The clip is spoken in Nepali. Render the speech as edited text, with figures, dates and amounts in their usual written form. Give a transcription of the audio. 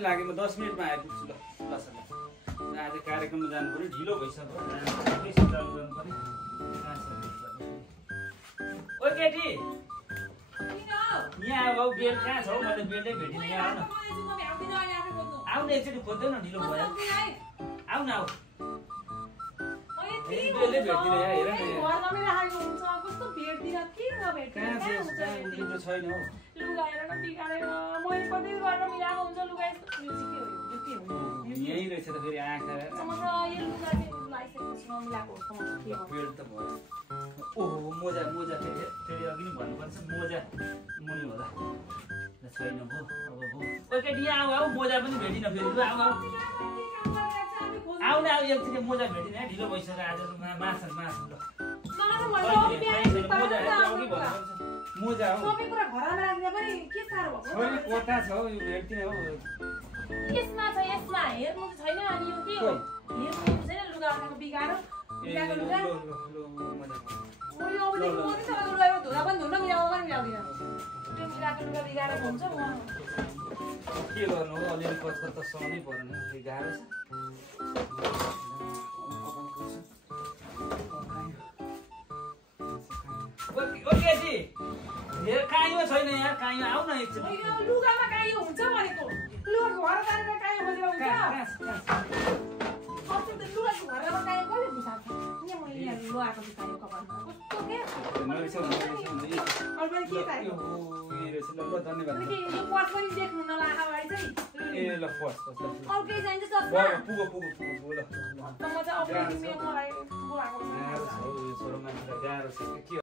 लागे म 10 मिनेटमा आइपुग्छु ल ल सर आज कार्यक्रममा जानु पर्यो ढिलो भइसक्यो पैसा चालु गर्नु पर्यो ओ केटी यहाँ अब बेल कहाँ छ मैले बेलै भेटिन यहाँ आउन एकचोटि खोज्दै न ढिलो भयो आउ न आउ बेलै भेटिन यहाँ हेर न कहाँ छैन हौ यही रहेछ त फेरि आँखा पेट त भयो ओहो मोजा मोजा फेरि अघि नै भन्नुपर्छ मोजा मुनि होला छैन हो अब हो ओ केटी आऊ आऊ मोजा पनि भेटिन फेरि ल आऊ आऊ आऊ न आऊ एकचोटि मोजा भेटिन ढिलो भइसक्यो आज माछा माछा ल मोजा हो सबै कुरा घरमा राख्दा पनि के साह्रो भएको छोरी कोठा छ यो भेट्दिन हो यसमा छ यसमा हेर्नु छैन अनि यो के हो हेर्नु छैन लुगा आएको बिगारो बिगाको लुगा लो मोजा ओ यो अब देखि म पनि लुगा धुँदा पनि धुन्न मिलाउन पनि मिलाउँदिन त्यो बिगाको लुगा बिगारेको हुन्छ म के गर्नु हो अलिअलि कचकच त सहनै पर्यो नि फेरि गाह्रो छ ओके जी हे काइयो छैन यार काइयो आउ न एकचोटि हैन लुगामा काइयो हुन्छ भनेको लुगा घर जाएर काइयो खोजेर हुन्छ कस्तो त लुगाको घरमा काइयो कसले बुझाउँछ नि म यहाँ लुगाको बिचारे कपालमा कस्तो के नरिस अल्बा के चाहियो ए रहेछ ल धन्यवाद के यो पर्स पनि देख्नु नलागा भाइ चाहिँ ए ल फर्स्ट अरु के चाहिन्छ चस्मा पुगो ल म चाहिँ अब मलाई बुझाएको छ छोरो मान्छेलाई गाह्रो छ के